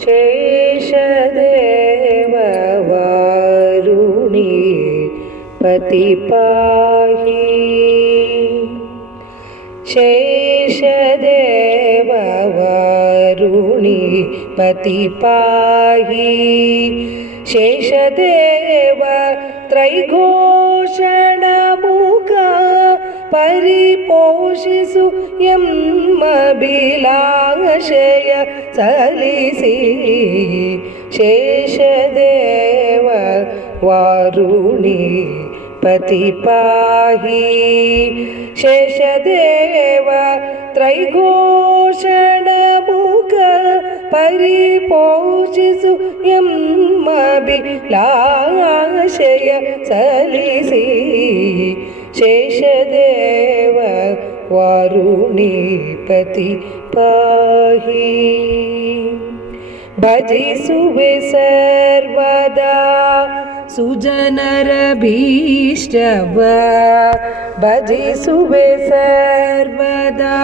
शेषदेव वारुणि पतिपाहि। शेषदेव वारुणि पतिपाहि। शेषदेव त्रैघोषणमुख ತಮ್ಮಭಿಲಾಷಯ ಸಲಿಸಿ ಶೇಷದೇವ ವಾರುಣಿ ಪತಿ ಪಾಹಿ ಶೇಷದೇವ ತ್ರೈಘೋಷಣ ಮುಖ ಪರಿಪೋಷಿಸು ಎಂಬಿ ಲಾಶಯ ಸಲಿಸಿ ಶೇಷ वारुणीपति पाहि। भजिसुवे सर्वदा सुजनरभीष्टव भजिसुवे सर्वदा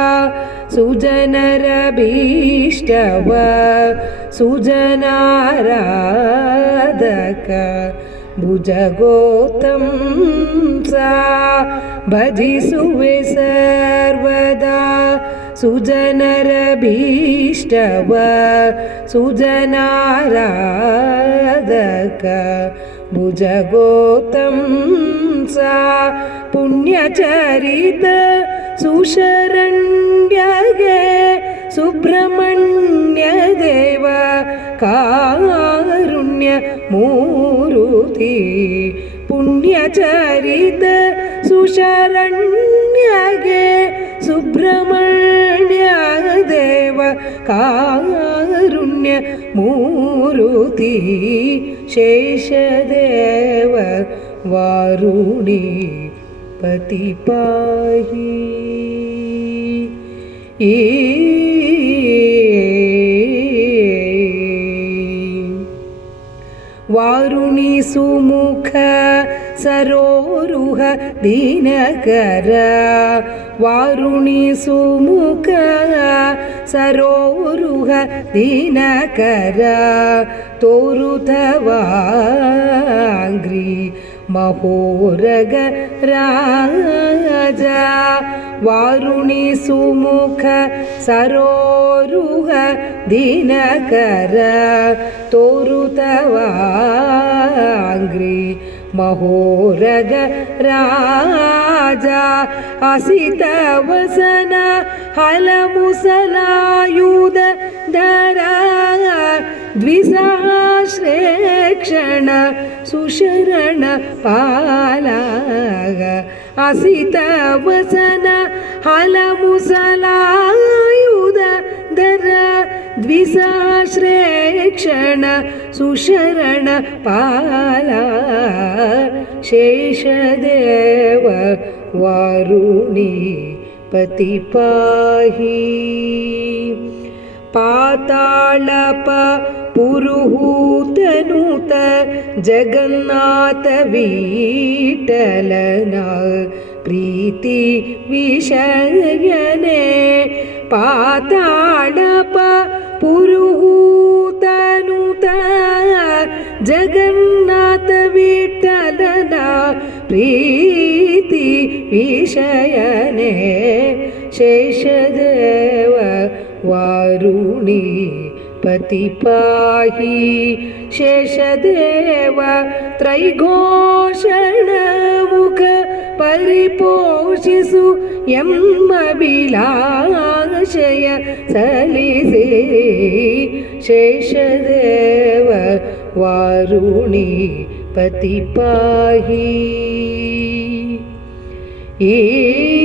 सुजनर सुजनरभीष्टव सुजनाराधक भुजगोतं सा भजिसुवे सर्वदा सुजनरभीष्टव सुजनाराधक भुजगोतं सा पुण्यचरित सुशरण्यगे सुब्रह्मण्यदेव कारुण्यमूरुति पुण्यचरित सुशरण्यगे सुब्रह्मण्यदेव कारुण्यमूरुति शेषदेव वारुणि पतिपाहि वारुणि सुमुख सरोरुह दीनकर वारुणि सुमुख सरोरुह दीनकर तोरुतवाङ्ग्रि महोरग राजा वारुणि सुमुख सरोरुह दिनकर तोरुतवाङ्ग्रि महोरग राजा असितवसन हलमुसलायुध धरा द्विसहस्रेक्षण सुशरण पालाग असितवसन हलमुसलायुध धर द्विसहस्रेक्षण सुशरण पाला शेषदेव वारुणि पतिपाहि पाताळप पुरुहूतनुत जगन्नाथ वीटलना प्रीति विषयने पाताळप पुरुहूतनुत जगन्नाथ विठलना प्रीति विषयने शेषदेव वारुणि पतिपाहि शेषदेव त्रैघोषणमुख परिपोषिसु यम्मबिलाशय सलिसे शेषदेव वारुणि पतिपाहि ई